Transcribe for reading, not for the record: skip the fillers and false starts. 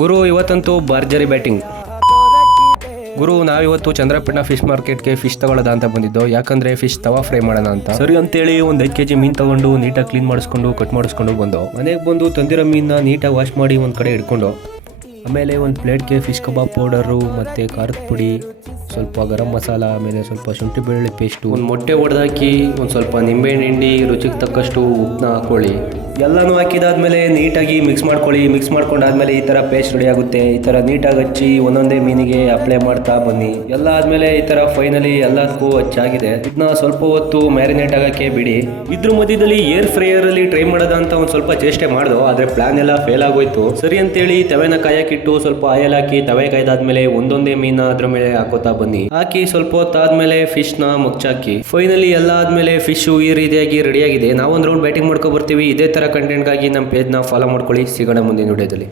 ಗುರು ಇವತ್ತಂತೂ ಭರ್ಜರಿ ಬ್ಯಾಟಿಂಗ್. ಗುರು ನಾವಿವತ್ತು ಚಂದ್ರಪಟ್ಟಣ ಫಿಶ್ ಮಾರ್ಕೆಟ್ಗೆ ಫಿಶ್ ತಗೊಳ್ಳೋದ ಅಂತ ಬಂದಿದ್ದು. ಯಾಕಂದ್ರೆ ಫಿಶ್ ತವಾ ಫ್ರೈ ಮಾಡೋಣ ಅಂತ. ಸರಿ ಅಂತೇಳಿ ಒಂದು 5 kg ಮೀನು ತಗೊಂಡು ನೀಟಾಗಿ ಕ್ಲೀನ್ ಮಾಡಿಸ್ಕೊಂಡು ಕಟ್ ಮಾಡಿಸ್ಕೊಂಡು ಬಂದು ಮನೆಗೆ ಬಂದು ತಂದಿರೋ ಮೀನನ್ನ ನೀಟಾಗಿ ವಾಶ್ ಮಾಡಿ ಒಂದು ಕಡೆ ಇಟ್ಕೊಂಡು, ಆಮೇಲೆ ಒಂದು ಪ್ಲೇಟ್ಗೆ ಫಿಶ್ ಕಬಾಬ್ ಪೌಡರು ಮತ್ತು ಖಾರದ ಪುಡಿ, ಸ್ವಲ್ಪ ಗರಂ ಮಸಾಲ, ಆಮೇಲೆ ಸ್ವಲ್ಪ ಶುಂಠಿ ಬೆಳ್ಳುಳ್ಳಿ ಪೇಸ್ಟು, ಒಂದು ಮೊಟ್ಟೆ ಹೊಡೆದಾಕಿ ಒಂದು ಸ್ವಲ್ಪ ನಿಂಬೆಹಣ್ಣು ಹಿಂಡಿ ರುಚಿಗೆ ತಕ್ಕಷ್ಟು ಉಪ್ಪನ್ನ ಹಾಕೊಳ್ಳಿ. ಎಲ್ಲನೂ ಹಾಕಿದಾದ್ಮೇಲೆ ನೀಟಾಗಿ ಮಿಕ್ಸ್ ಮಾಡ್ಕೊಳ್ಳಿ. ಮಿಕ್ಸ್ ಮಾಡ್ಕೊಂಡಾದ್ಮೇಲೆ ಈ ಥರ ಪೇಸ್ಟ್ ರೆಡಿ ಆಗುತ್ತೆ. ಈ ಥರ ನೀಟಾಗಿ ಹಚ್ಚಿ ಒಂದೊಂದೇ ಮೀನಿಗೆ ಅಪ್ಲೈ ಮಾಡ್ತಾ ಬನ್ನಿ. ಎಲ್ಲ ಆದಮೇಲೆ ಈ ಥರ ಫೈನಲಿ ಎಲ್ಲದಕ್ಕೂ ಹಚ್ಚಾಗಿದೆ. ಇದನ್ನ ಸ್ವಲ್ಪ ಹೊತ್ತು ಮ್ಯಾರಿನೇಟ್ ಆಗೋಕ್ಕೆ ಬಿಡಿ. ಇದ್ರ ಮಧ್ಯದಲ್ಲಿ ಏರ್ ಫ್ರೈಯರಲ್ಲಿ ಟ್ರೈ ಮಾಡೋದ ಅಂತ ಒಂದು ಸ್ವಲ್ಪ ಚೇಷ್ಟೆ ಮಾಡ್ದು, ಆದರೆ ಪ್ಲಾನ್ ಎಲ್ಲ ಫೇಲ್ ಆಗೋಯ್ತು. ಸರಿ ಅಂತೇಳಿ ತವೆನ ಕಾಯಕ್ಕಿಟ್ಟು ಸ್ವಲ್ಪ ಆಯಿಲ್ ಹಾಕಿ ತವೆ ಕಾಯ್ದಾದ್ಮೇಲೆ ಒಂದೊಂದೇ ಮೀನ ಅದ್ರ ಮೇಲೆ ಹಾಕೋತಾ ಬನ್ನಿ. ಹಾಕಿ ಸ್ವಲ್ಪ ಹೊತ್ತಾದ್ಮೇಲೆ ಫಿಶ್ನ ಮುಚ್ಚಾಕಿ. ಫೈನಲಿ ಎಲ್ಲ ಆದ್ಮೇಲೆ ಫಿಶ್ ಈ ರೀತಿಯಾಗಿ ರೆಡಿ ಆಗಿದೆ. ನಾವೊಂದು ರೌಂಡ್ ಬ್ಯಾಟಿಂಗ್ ಮಾಡ್ಕೊ ಬರ್ತೀವಿ. ಇದೇ ತರ ಕಂಟೆಂಟ್ಗಾಗಿ ನಮ್ಮ ಪೇಜ್ನ ಫಾಲೋ ಮಾಡ್ಕೊಳ್ಳಿ. ಸಿಗೋಣ ಮುಂದಿನ ವಿಡಿಯೋದಲ್ಲಿ.